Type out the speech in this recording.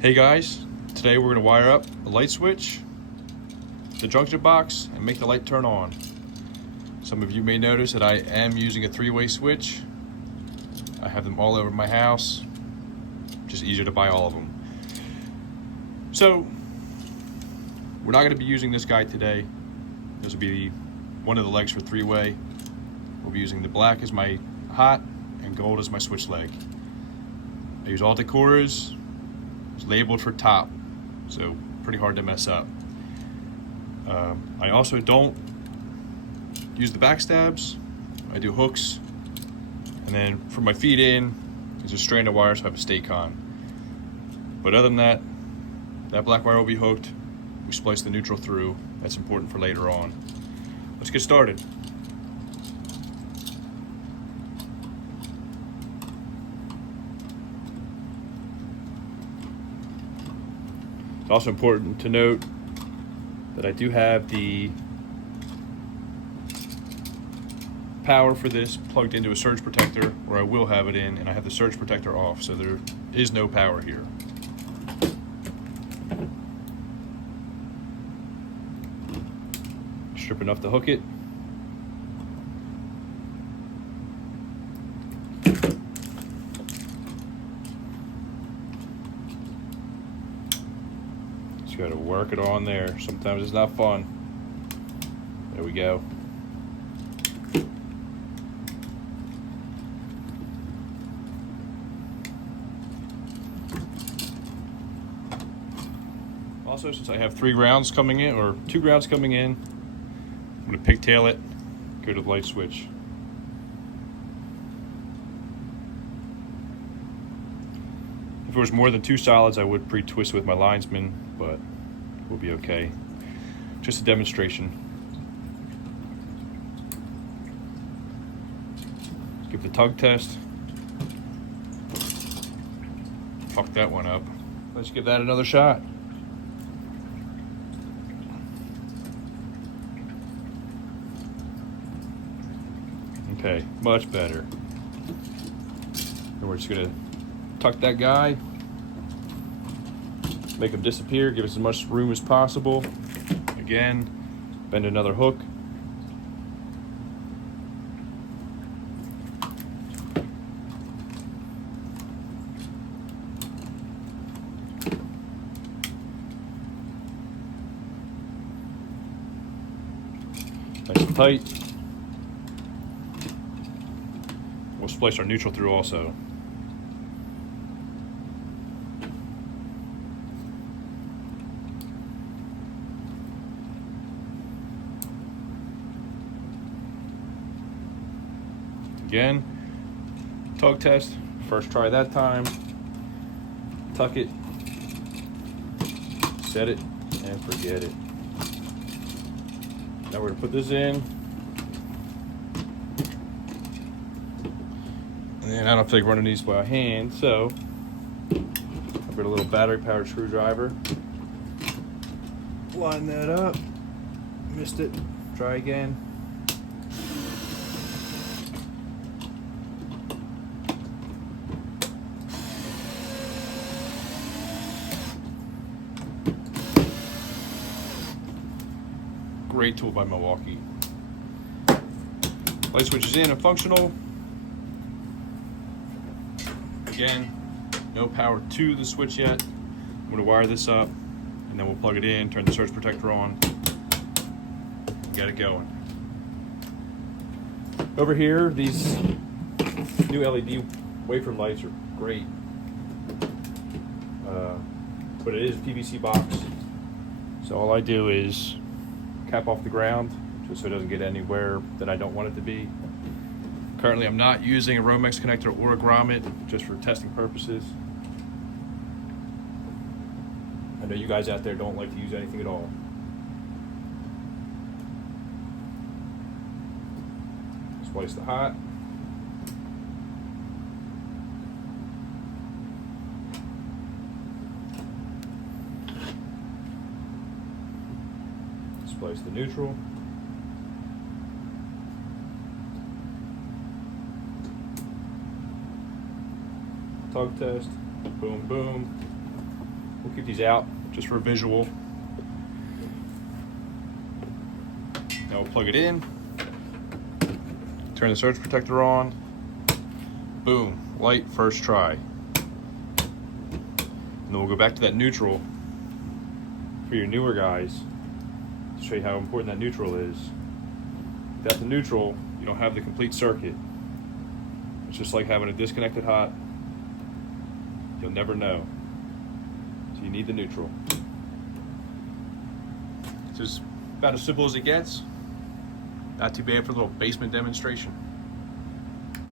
Hey guys, today we're going to wire up a light switch, the junction box, and make the light turn on. Some of you may notice that I am using a three-way switch. I have them all over my house, just easier to buy all of them. So, we're not going to be using this guy today. This will be one of the legs for three-way. We'll be using the black as my hot and gold as my switch leg. I use all decoras. It's labeled for top, so pretty hard to mess up. I also don't use the backstabs. I do hooks, and then for my feed in is a strand of wire, so I have a Stay-Con. But other than that, that black wire will be hooked. We splice the neutral through. That's important for later on. Let's get started. It's also important to note that I do have the power for this plugged into a surge protector, or I will have it in, and I have the surge protector off, so there is no power here. Strip enough to hook it. Got to work it on there. Sometimes it's not fun. There we go. Also, since I have 3 grounds coming in, or 2 grounds coming in, I'm going to pigtail it, go to the light switch. If it was more than 2 solids, I would pre-twist with my linesman, but we'll be okay. Just a demonstration. Let's give the tug test. Fuck that one up. Let's give that another shot. Okay, much better. And we're just gonna tuck that guy, make them disappear, give us as much room as possible. Again, bend another hook. Nice and tight. We'll splice our neutral through also. Again, tug test, first try that time, tuck it, set it, and forget it. Now we're gonna put this in, and then I don't feel like running these by hand, so I've got a little battery powered screwdriver. Line that up, missed it, try again. Great tool by Milwaukee. Light switch is in and functional. Again, no power to the switch yet. I'm going to wire this up, and then we'll plug it in, turn the surge protector on, get it going. Over here, these new LED wafer lights are great, but it is a PVC box, so all I do is cap off the ground just so it doesn't get anywhere that I don't want it to be. Currently I'm not using a Romex connector or a grommet, just for testing purposes. I know you guys out there don't like to use anything at all. Splice the hot. Splice the neutral. Tug test. Boom, boom. get these out just for a visual. Now we'll plug it in, turn the surge protector on, boom, light first try. And then we'll go back to that neutral for your newer guys to show you how important that neutral is. Without the neutral, you don't have the complete circuit. It's just like having a disconnected hot. You'll never know. So you need the neutral. It's just about as simple as it gets. Not too bad for a little basement demonstration.